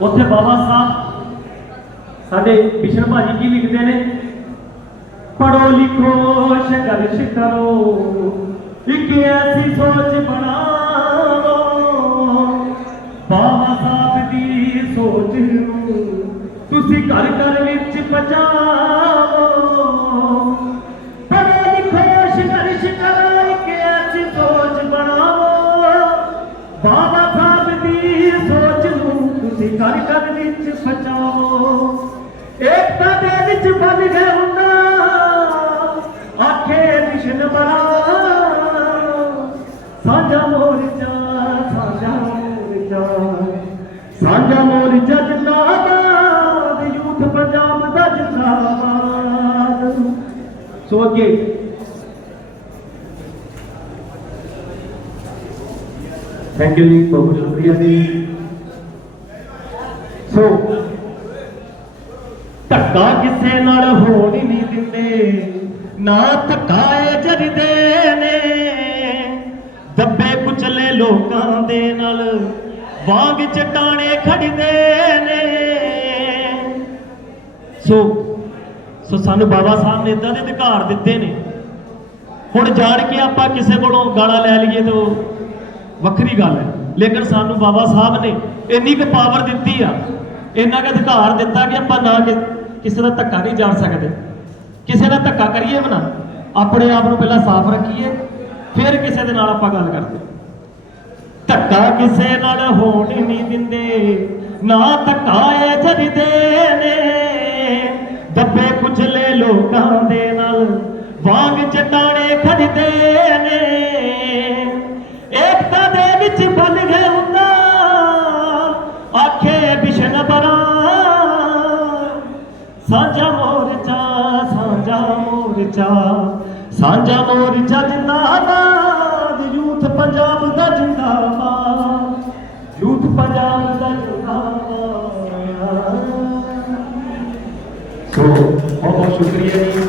ਉੱਥੇ ਬਾਬਾ ਸਾਹਿਬ ਸਾਡੇ ਬਿਸ਼ਨ ਭਾਜੀ ਕੀ ਲਿਖਦੇ ਨੇ? ਪੜੋ ਲਿਖੋ ਸੰਘਰਸ਼ ਕਰੋ ਇੱਕ ਐਸੀ ਸੋਚ ਬਣਾਓ ਬਾਬਾ ਸਾਹਿਬ ਦੀ ਸੋਚ ਨੂੰ ਤੁਸੀਂ ਘਰ ਘਰ ਵਿੱਚ ਘਰ ਘਰ ਵਿੱਚ ਪਹੁੰਚਾਓ ਏਕਤਾ ਦੇ ਵਿੱਚ ਬਣ ਗਏ ਹੁੰਦਾ। ਆਖੇ ਮਿਸ਼ਨ ਬਣਾ ਸਾਂਝਾ ਮੋਰਚਾ ਸਾਂਝਾ ਮੋਰਚਾ। ਸਾਂਝਾ ਮੋਰਚਾ ਜਿੰਦਾਬਾਦ, ਯੂਥ ਪੰਜਾਬ ਦਾ ਜਿੰਦਾਬਾਦ। ਸੋ ਅੱਗੇ। ਥੈਂਕ ਯੂ ਜੀ ਬਹੁਤ ਸ਼ੁਕਰੀਆ ਜੀ ਸੋ ਧੱਕਾ ਕਿਸੇ ਨਾਲ ਹੋਣ ਹੀ ਨਹੀਂ ਦਿੰਦੇ। ਨਾ ਧੱਕਾਏ ਜਰਦੇ ਨੇ। ਦੱਬੇ ਕੁਚਲੇ ਲੋਕਾਂ ਦੇ ਨਾਲ ਵਾਂਗ ਚਟਾਣੇ ਖੜਦੇ ਨੇ। ਸੋ ਸੋ ਸਾਨੂੰ ਬਾਬਾ ਸਾਹਿਬ ਨੇ ਇਦਾਂ ਦੇ ਅਧਿਕਾਰ ਦਿੱਤੇ ਨੇ। ਹੁਣ ਜਾਣ ਕੇ ਆਪਾਂ ਕਿਸੇ ਕੋਲੋਂ ਗਾਲਾਂ ਲੈ ਲਈਏ ਤਾਂ ਵੱਖਰੀ ਗੱਲ ਹੈ। ਲੇਕਿਨ ਸਾਨੂੰ ਬਾਬਾ ਸਾਹਿਬ ਨੇ ਇੰਨੀ ਕੁ ਪਾਵਰ ਦਿੱਤੀ ਆ। ਇੰਨਾ ਕੁ ਅਧਿਕਾਰ ਦਿੱਤਾ ਕਿ ਆਪਾਂ ਨਾ ਕਿ- ਕਿਸੇ ਦਾ ਧੱਕਾ ਨਹੀਂ ਜਾਣ ਸਕਦੇ। ਕਿਸੇ ਦਾ ਧੱਕਾ ਕਰੀਏ ਵੀ ਆਪਣੇ ਆਪ ਨੂੰ ਪਹਿਲਾਂ ਸਾਫ਼ ਰੱਖੀਏ, ਫਿਰ ਕਿਸੇ ਦੇ ਨਾਲ ਆਪਾਂ ਗੱਲ ਕਰਦੇ। ਧੱਕਾ ਕਿਸੇ ਨਾਲ ਹੋਣ ਨਹੀਂ ਦਿੰਦੇ, ਨਾ ਧੱਕਾ ਜਰਦੇ ਨੇ ਦੱਬੇ ਕੁਚਲੇ ਲੋਕਾਂ ਦੇ ਨਾਲ, ਵਾਂਗ ਚਟਾਣੇ ਖੜਦੇ ਨੇ। ਏਕਤਾ ਦੇ ਵਿੱਚ ਬਲ ਗਏ ਹੁੰਦਾ, ਆਖੇ ਬਿਸ਼ਨ ਬਰਾ ਸਾਂਝਾ ਮੋਰਚਾ ਸਾਂਝਾ ਮੋਰਚਾ ਸਾਂਝਾ ਮੋਰਚਾ ਜਿੰਦਾਬਾਦ, ਯੂਥ ਪੰਜਾਬ ਦਾ ਜਿੰਦਾਬਾਦ, ਯੂਥ ਪੰਜਾਬ ਦਾ ਜਿੰਦਾਬਾਦ। ਸੋ, ਬਹੁਤ ਬਹੁਤ ਸ਼ੁਕਰੀਆ ਜੀ।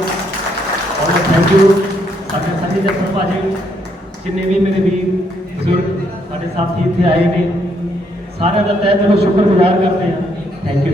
ਔਰ ਥੈਂਕ ਯੂ ਸਾਡੇ ਸਾਰੇ ਜੱਟਾਂ ਭਾਜੀ, ਜਿੰਨੇ ਵੀ ਮੇਰੇ ਵੀਰ, ਬਜ਼ੁਰਗ, ਸਾਡੇ ਸਾਥੀ ਇੱਥੇ ਆਏ ਨੇ, ਸਾਰਿਆਂ ਦਾ ਤਹਿ ਦਿਲੋਂ ਸ਼ੁਕਰਗੁਜ਼ਾਰ ਕਰਦੇ ਹਾਂ। Thank you